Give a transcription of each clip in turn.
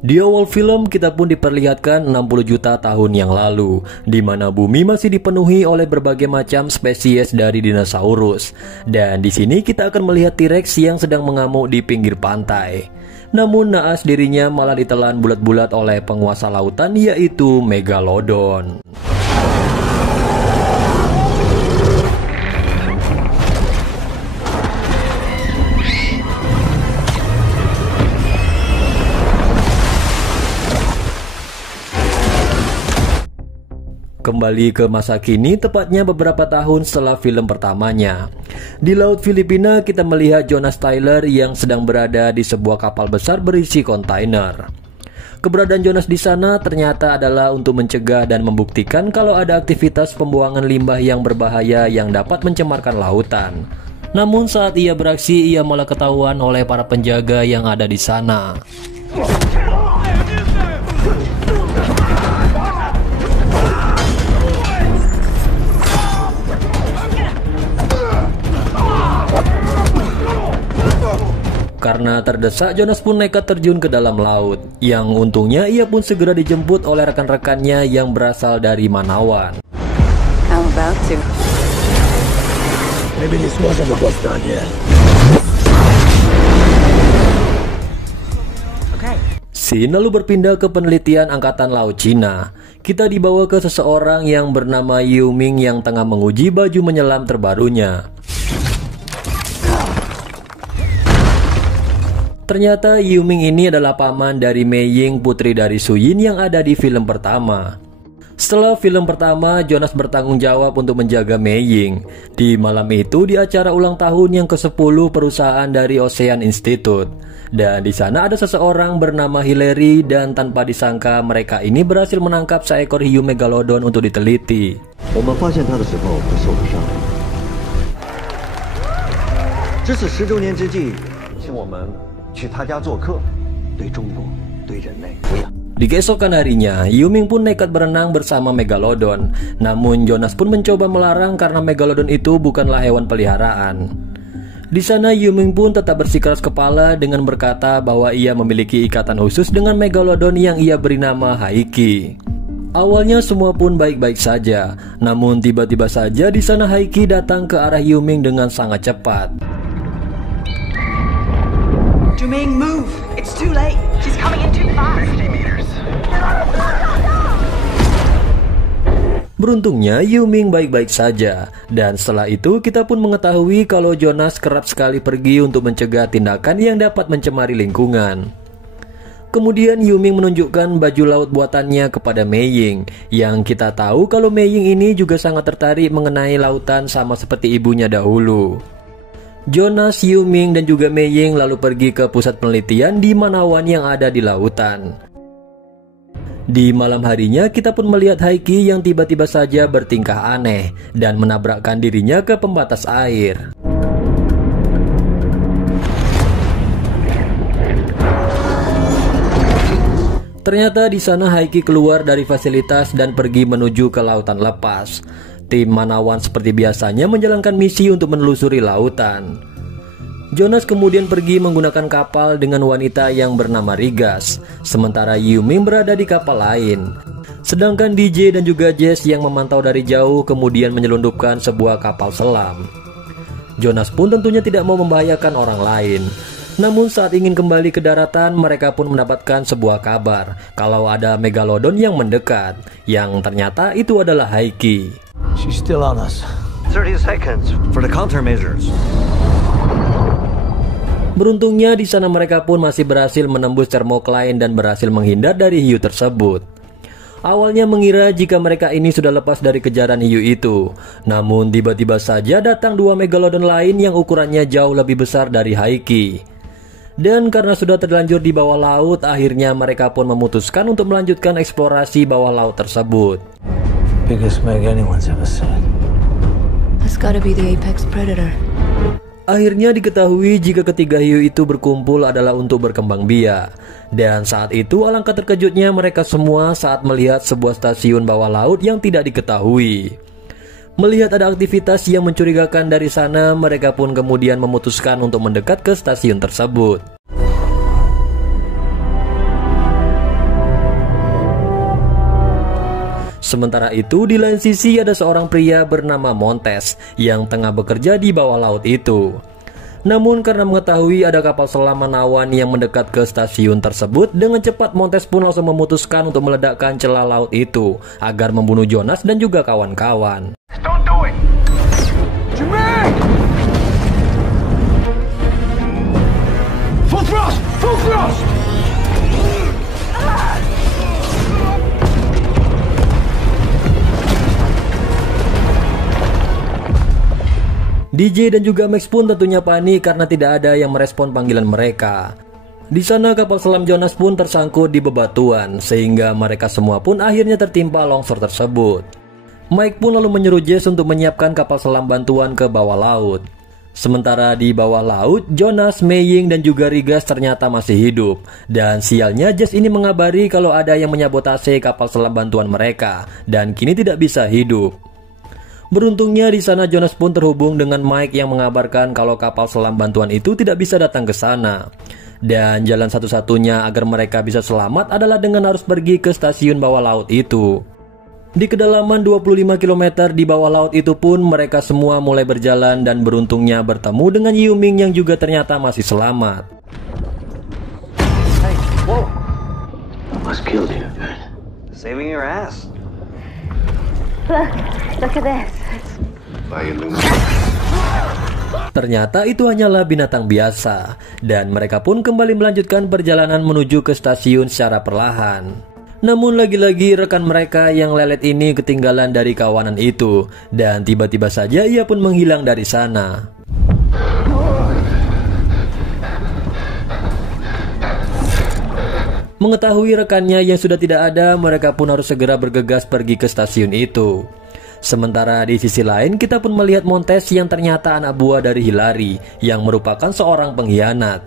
Di awal film kita pun diperlihatkan 60 juta tahun yang lalu, di mana bumi masih dipenuhi oleh berbagai macam spesies dari dinosaurus. Dan di sini kita akan melihat T-Rex yang sedang mengamuk di pinggir pantai. Namun naas dirinya malah ditelan bulat-bulat oleh penguasa lautan, yaitu Megalodon. Kembali ke masa kini, tepatnya beberapa tahun setelah film pertamanya. Di Laut Filipina kita melihat Jonas Tyler yang sedang berada di sebuah kapal besar berisi kontainer. Keberadaan Jonas di sana ternyata adalah untuk mencegah dan membuktikan kalau ada aktivitas pembuangan limbah yang berbahaya yang dapat mencemarkan lautan. Namun saat ia beraksi, ia malah ketahuan oleh para penjaga yang ada di sana. Karena terdesak, Jonas pun nekat terjun ke dalam laut. Yang untungnya ia pun segera dijemput oleh rekan-rekannya yang berasal dari Manawan. Scene lalu berpindah ke penelitian Angkatan Laut Cina. Kita dibawa ke seseorang yang bernama Yu Ming yang tengah menguji baju menyelam terbarunya. Ternyata Yu Ming ini adalah paman dari Mei Ying, putri dari Su Yin yang ada di film pertama. Setelah film pertama, Jonas bertanggung jawab untuk menjaga Mei Ying. Di malam itu di acara ulang tahun yang ke-10 perusahaan dari Ocean Institute. Dan di sana ada seseorang bernama Hillary dan tanpa disangka mereka ini berhasil menangkap seekor hiu megalodon untuk diteliti. Di keesokan harinya, Yu Ming pun nekat berenang bersama Megalodon. Namun Jonas pun mencoba melarang karena Megalodon itu bukanlah hewan peliharaan. Di sana Yu Ming pun tetap bersikeras kepala dengan berkata bahwa ia memiliki ikatan khusus dengan Megalodon yang ia beri nama Haiki. Awalnya semua pun baik-baik saja, namun tiba-tiba saja di sana Haiki datang ke arah Yu Ming dengan sangat cepat. Ming, move! It's too late. She's coming in too fast. 50 meters. Beruntungnya Yu Ming baik-baik saja. Dan setelah itu kita pun mengetahui kalau Jonas kerap sekali pergi untuk mencegah tindakan yang dapat mencemari lingkungan. Kemudian Yu Ming menunjukkan baju laut buatannya kepada Mei Ying, yang kita tahu kalau Mei Ying ini juga sangat tertarik mengenai lautan sama seperti ibunya dahulu. Jonas, Yu Ming, dan juga Mei Ying lalu pergi ke pusat penelitian di Manawan yang ada di lautan. Di malam harinya kita pun melihat Haiki yang tiba-tiba saja bertingkah aneh dan menabrakkan dirinya ke pembatas air. Ternyata di sana Haiki keluar dari fasilitas dan pergi menuju ke lautan lepas. Tim Manawan seperti biasanya menjalankan misi untuk menelusuri lautan. Jonas kemudian pergi menggunakan kapal dengan wanita yang bernama Rigas, sementara Yu Ming berada di kapal lain. Sedangkan DJ dan juga Jess yang memantau dari jauh kemudian menyelundupkan sebuah kapal selam. Jonas pun tentunya tidak mau membahayakan orang lain. Namun saat ingin kembali ke daratan, mereka pun mendapatkan sebuah kabar kalau ada Megalodon yang mendekat, yang ternyata itu adalah Haiki. She's still on us. 30 seconds for the countermeasures. Beruntungnya di sana mereka pun masih berhasil menembus thermocline dan berhasil menghindar dari hiu tersebut. Awalnya mengira jika mereka ini sudah lepas dari kejaran hiu itu. Namun tiba-tiba saja datang dua Megalodon lain yang ukurannya jauh lebih besar dari Haiki. Dan karena sudah terlanjur di bawah laut, akhirnya mereka pun memutuskan untuk melanjutkan eksplorasi bawah laut tersebut. Biggest meg anyone's ever seen. That's gotta be the apex predator. Akhirnya diketahui jika ketiga hiu itu berkumpul adalah untuk berkembang biak. Dan saat itu alangkah terkejutnya mereka semua saat melihat sebuah stasiun bawah laut yang tidak diketahui. Melihat ada aktivitas yang mencurigakan dari sana, mereka pun kemudian memutuskan untuk mendekat ke stasiun tersebut. Sementara itu di lain sisi ada seorang pria bernama Montes yang tengah bekerja di bawah laut itu. Namun karena mengetahui ada kapal selam Manawan yang mendekat ke stasiun tersebut, dengan cepat Montes pun langsung memutuskan untuk meledakkan celah laut itu agar membunuh Jonas dan juga kawan-kawan. Don't do it! Jermaine! Full thrust! Full thrust! DJ dan juga Max pun tentunya panik karena tidak ada yang merespon panggilan mereka. Di sana kapal selam Jonas pun tersangkut di bebatuan sehingga mereka semua pun akhirnya tertimpa longsor tersebut. Mike pun lalu menyuruh Jess untuk menyiapkan kapal selam bantuan ke bawah laut. Sementara di bawah laut, Jonas, Mei Ying dan juga Rigas ternyata masih hidup. Dan sialnya Jess ini mengabari kalau ada yang menyabotase kapal selam bantuan mereka dan kini tidak bisa hidup. Beruntungnya di sana Jonas pun terhubung dengan Mike yang mengabarkan kalau kapal selam bantuan itu tidak bisa datang ke sana. Dan jalan satu-satunya agar mereka bisa selamat adalah dengan harus pergi ke stasiun bawah laut itu. Di kedalaman 25 km di bawah laut itu pun mereka semua mulai berjalan dan beruntungnya bertemu dengan Yuming yang juga ternyata masih selamat. Hey, whoa! Almost killed you. Saving your ass. Look at this. Ternyata itu hanyalah binatang biasa, dan mereka pun kembali melanjutkan perjalanan menuju ke stasiun secara perlahan. Namun lagi-lagi rekan mereka yang lelet ini ketinggalan dari kawanan itu, dan tiba-tiba saja ia pun menghilang dari sana. Mengetahui rekannya yang sudah tidak ada, mereka pun harus segera bergegas pergi ke stasiun itu. Sementara di sisi lain kita pun melihat Montes yang ternyata anak buah dari Hilary yang merupakan seorang pengkhianat.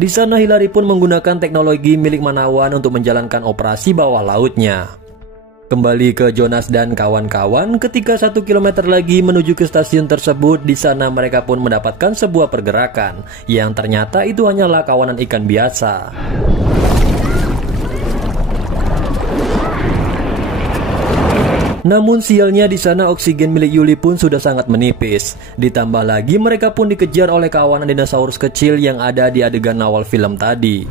Di sana Hilary pun menggunakan teknologi milik Manawan untuk menjalankan operasi bawah lautnya. Kembali ke Jonas dan kawan-kawan, ketika 1 km lagi menuju ke stasiun tersebut, di sana mereka pun mendapatkan sebuah pergerakan yang ternyata itu hanyalah kawanan ikan biasa. Namun sialnya di sana oksigen milik Yuli pun sudah sangat menipis. Ditambah lagi mereka pun dikejar oleh kawanan dinosaurus kecil yang ada di adegan awal film tadi.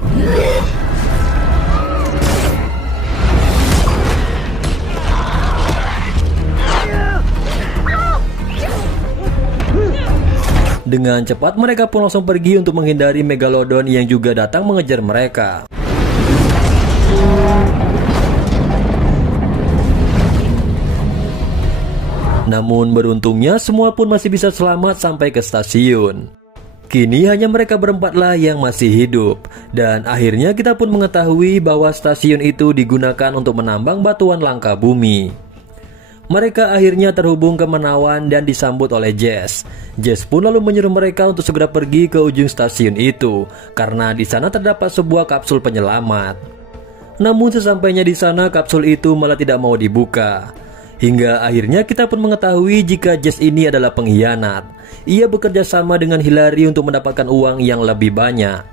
Dengan cepat mereka pun langsung pergi untuk menghindari Megalodon yang juga datang mengejar mereka. Namun beruntungnya semua pun masih bisa selamat sampai ke stasiun. Kini hanya mereka berempatlah yang masih hidup. Dan akhirnya kita pun mengetahui bahwa stasiun itu digunakan untuk menambang batuan langka bumi. Mereka akhirnya terhubung ke Manawan dan disambut oleh Jess. Jess pun lalu menyuruh mereka untuk segera pergi ke ujung stasiun itu, karena di sana terdapat sebuah kapsul penyelamat. Namun sesampainya di sana kapsul itu malah tidak mau dibuka. Hingga akhirnya kita pun mengetahui jika Jess ini adalah pengkhianat. Ia bekerja sama dengan Hilary untuk mendapatkan uang yang lebih banyak.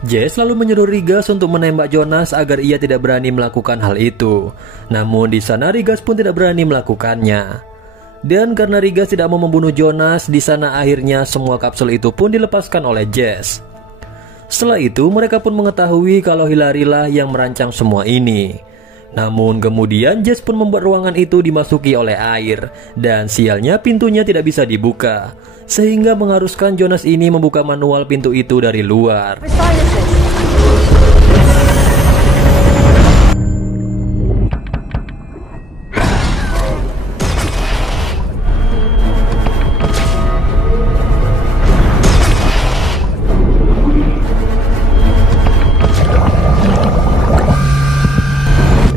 Jess lalu menyuruh Rigas untuk menembak Jonas agar ia tidak berani melakukan hal itu. Namun di sana Rigas pun tidak berani melakukannya. Dan karena Rigas tidak mau membunuh Jonas, di sana akhirnya semua kapsul itu pun dilepaskan oleh Jess. Setelah itu mereka pun mengetahui kalau Hilary lah yang merancang semua ini. Namun kemudian Jess pun membuat ruangan itu dimasuki oleh air, dan sialnya pintunya tidak bisa dibuka, sehingga mengharuskan Jonas ini membuka manual pintu itu dari luar.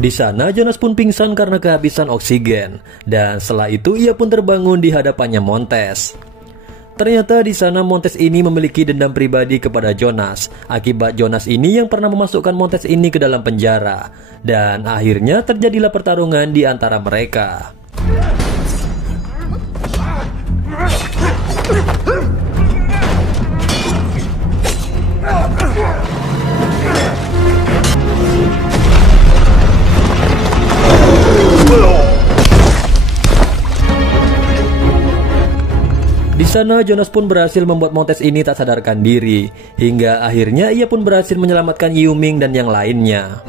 Di sana Jonas pun pingsan karena kehabisan oksigen, dan setelah itu ia pun terbangun di hadapannya Montes. Ternyata di sana Montes ini memiliki dendam pribadi kepada Jonas akibat Jonas ini yang pernah memasukkan Montes ini ke dalam penjara, dan akhirnya terjadilah pertarungan di antara mereka. Di sana Jonas pun berhasil membuat Montes ini tak sadarkan diri, hingga akhirnya ia pun berhasil menyelamatkan Yu-Ming dan yang lainnya.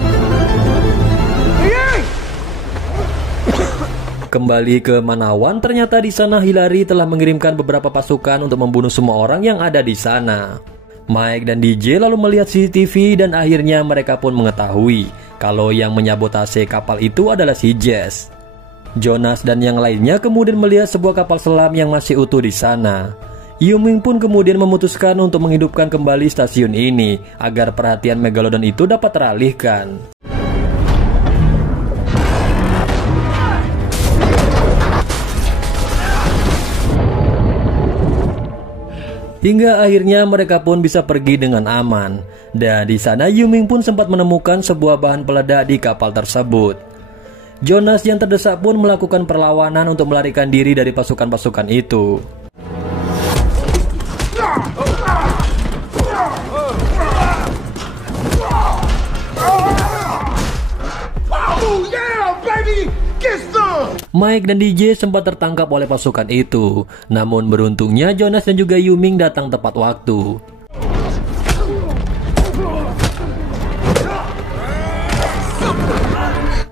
Kembali ke Manawan, ternyata di sana Hillary telah mengirimkan beberapa pasukan untuk membunuh semua orang yang ada di sana. Mike dan DJ lalu melihat CCTV dan akhirnya mereka pun mengetahui kalau yang menyabotase kapal itu adalah si Jess. Jonas dan yang lainnya kemudian melihat sebuah kapal selam yang masih utuh di sana. Yu-Ming pun kemudian memutuskan untuk menghidupkan kembali stasiun ini agar perhatian Megalodon itu dapat teralihkan. Hingga akhirnya mereka pun bisa pergi dengan aman. Dan di sana Yu-Ming pun sempat menemukan sebuah bahan peledak di kapal tersebut. Jonas yang terdesak pun melakukan perlawanan untuk melarikan diri dari pasukan-pasukan itu. Mike dan DJ sempat tertangkap oleh pasukan itu. Namun beruntungnya Jonas dan juga Yu-Ming datang tepat waktu.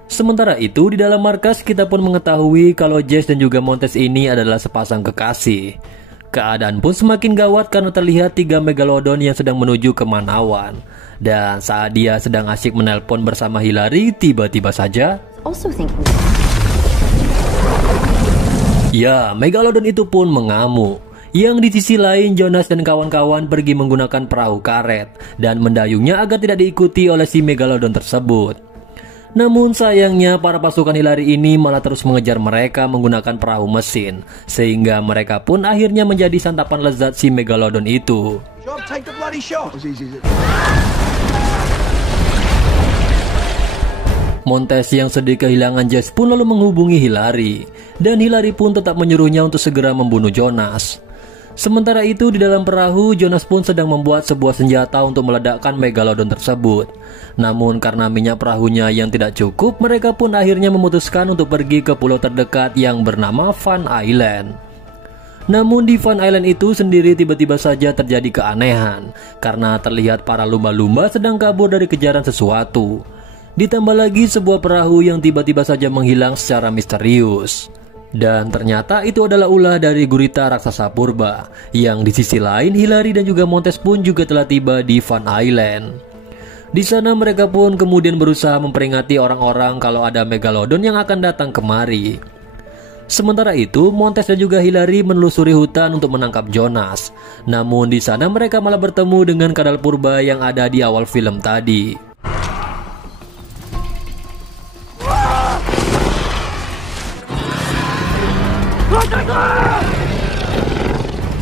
Sementara itu di dalam markas kita pun mengetahui kalau Jess dan juga Montes ini adalah sepasang kekasih. Keadaan pun semakin gawat karena terlihat 3 Megalodon yang sedang menuju ke Manawan. Dan saat dia sedang asyik menelpon bersama Hillary, tiba-tiba saja ya, Megalodon itu pun mengamuk. Yang di sisi lain Jonas dan kawan-kawan pergi menggunakan perahu karet dan mendayungnya agar tidak diikuti oleh si Megalodon tersebut. Namun sayangnya para pasukan Hillary ini malah terus mengejar mereka menggunakan perahu mesin, sehingga mereka pun akhirnya menjadi santapan lezat si Megalodon itu. Montes yang sedih kehilangan Jess pun lalu menghubungi Hillary, dan Hillary pun tetap menyuruhnya untuk segera membunuh Jonas. Sementara itu di dalam perahu Jonas pun sedang membuat sebuah senjata untuk meledakkan Megalodon tersebut. Namun karena minyak perahunya yang tidak cukup, mereka pun akhirnya memutuskan untuk pergi ke pulau terdekat yang bernama Van Island. Namun di Van Island itu sendiri tiba-tiba saja terjadi keanehan, karena terlihat para lumba-lumba sedang kabur dari kejaran sesuatu. Ditambah lagi sebuah perahu yang tiba-tiba saja menghilang secara misterius. Dan ternyata itu adalah ulah dari gurita raksasa purba. Yang di sisi lain Hillary dan juga Montes pun juga telah tiba di Van Island. Di sana mereka pun kemudian berusaha memperingati orang-orang kalau ada Megalodon yang akan datang kemari. Sementara itu Montes dan juga Hillary menelusuri hutan untuk menangkap Jonas. Namun di sana mereka malah bertemu dengan kadal purba yang ada di awal film tadi.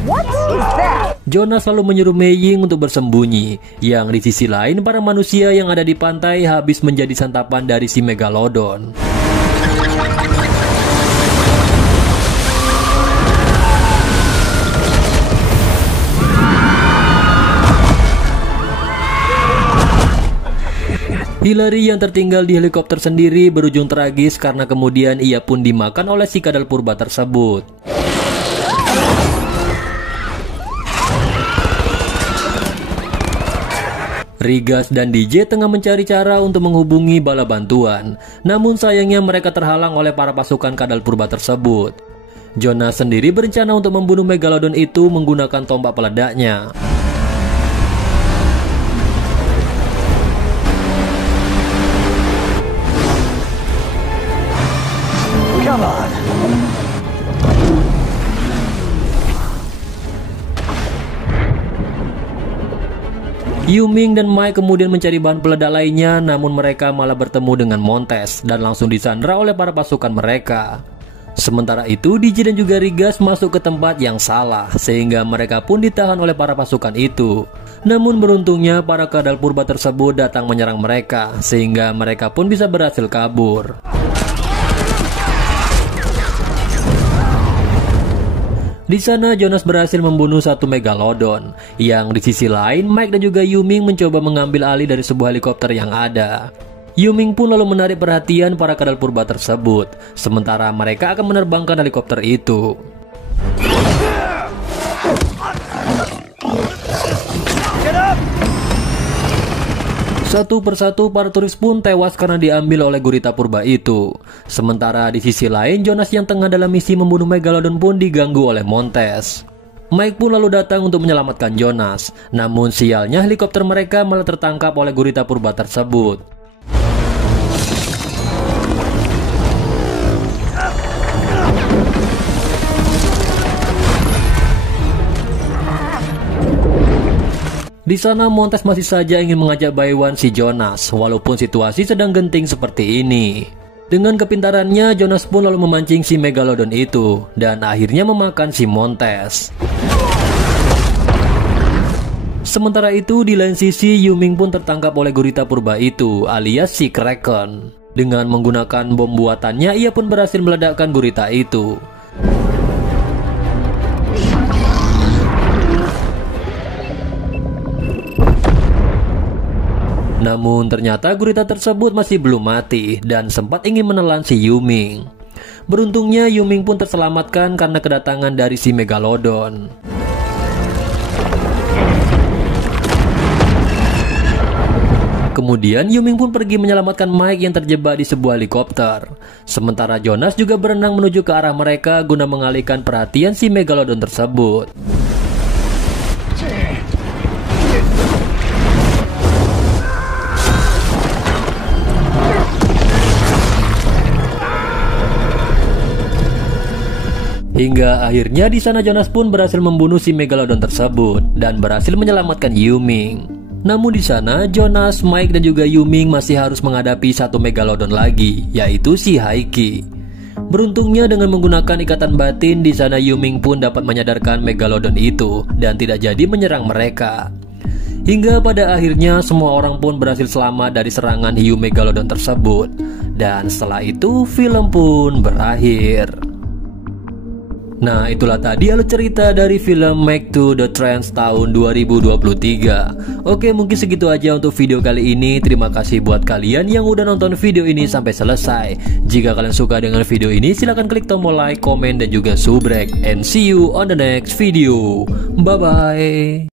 What is that? Jonas lalu menyuruh Mei Ying untuk bersembunyi. Yang di sisi lain para manusia yang ada di pantai habis menjadi santapan dari si Megalodon. Hillary yang tertinggal di helikopter sendiri berujung tragis karena kemudian ia pun dimakan oleh si kadal purba tersebut. Rigas dan DJ tengah mencari cara untuk menghubungi bala bantuan. Namun sayangnya mereka terhalang oleh para pasukan kadal purba tersebut. Jonas sendiri berencana untuk membunuh Megalodon itu menggunakan tombak peledaknya. Come on. Yu-Ming dan Mike kemudian mencari bahan peledak lainnya, namun mereka malah bertemu dengan Montes dan langsung disandra oleh para pasukan mereka. Sementara itu DJ dan juga Rigas masuk ke tempat yang salah, sehingga mereka pun ditahan oleh para pasukan itu. Namun beruntungnya para kadal purba tersebut datang menyerang mereka, sehingga mereka pun bisa berhasil kabur. Di sana Jonas berhasil membunuh satu Megalodon. Yang di sisi lain Mike dan juga Yu-Ming mencoba mengambil alih dari sebuah helikopter yang ada. Yu-Ming pun lalu menarik perhatian para kadal purba tersebut, sementara mereka akan menerbangkan helikopter itu. Satu persatu para turis pun tewas karena diambil oleh gurita purba itu. Sementara di sisi lain, Jonas yang tengah dalam misi membunuh Megalodon pun diganggu oleh Montes. Mike pun lalu datang untuk menyelamatkan Jonas. Namun sialnya helikopter mereka malah tertangkap oleh gurita purba tersebut. Di sana Montes masih saja ingin mengajak Baywan si Jonas, walaupun situasi sedang genting seperti ini. Dengan kepintarannya, Jonas pun lalu memancing si Megalodon itu, dan akhirnya memakan si Montes. Sementara itu, di lain sisi, Yu-Ming pun tertangkap oleh gurita purba itu, alias si Kraken. Dengan menggunakan bom buatannya, ia pun berhasil meledakkan gurita itu. Namun ternyata gurita tersebut masih belum mati dan sempat ingin menelan si Yu-Ming. Beruntungnya Yu-Ming pun terselamatkan karena kedatangan dari si Megalodon. Kemudian Yu-Ming pun pergi menyelamatkan Mike yang terjebak di sebuah helikopter. Sementara Jonas juga berenang menuju ke arah mereka guna mengalihkan perhatian si Megalodon tersebut. Hingga akhirnya di sana Jonas pun berhasil membunuh si Megalodon tersebut dan berhasil menyelamatkan Yu-Ming. Namun di sana Jonas, Mike dan juga Yu-Ming masih harus menghadapi satu Megalodon lagi, yaitu si Haiki. Beruntungnya dengan menggunakan ikatan batin di sana Yu-Ming pun dapat menyadarkan Megalodon itu dan tidak jadi menyerang mereka. Hingga pada akhirnya semua orang pun berhasil selamat dari serangan hiu Megalodon tersebut. Dan setelah itu film pun berakhir. Nah, itulah tadi alur cerita dari film Make to the Trends tahun 2023. Oke, mungkin segitu aja untuk video kali ini. Terima kasih buat kalian yang udah nonton video ini sampai selesai. Jika kalian suka dengan video ini, silahkan klik tombol like, komen, dan juga subrek. And see you on the next video. Bye-bye.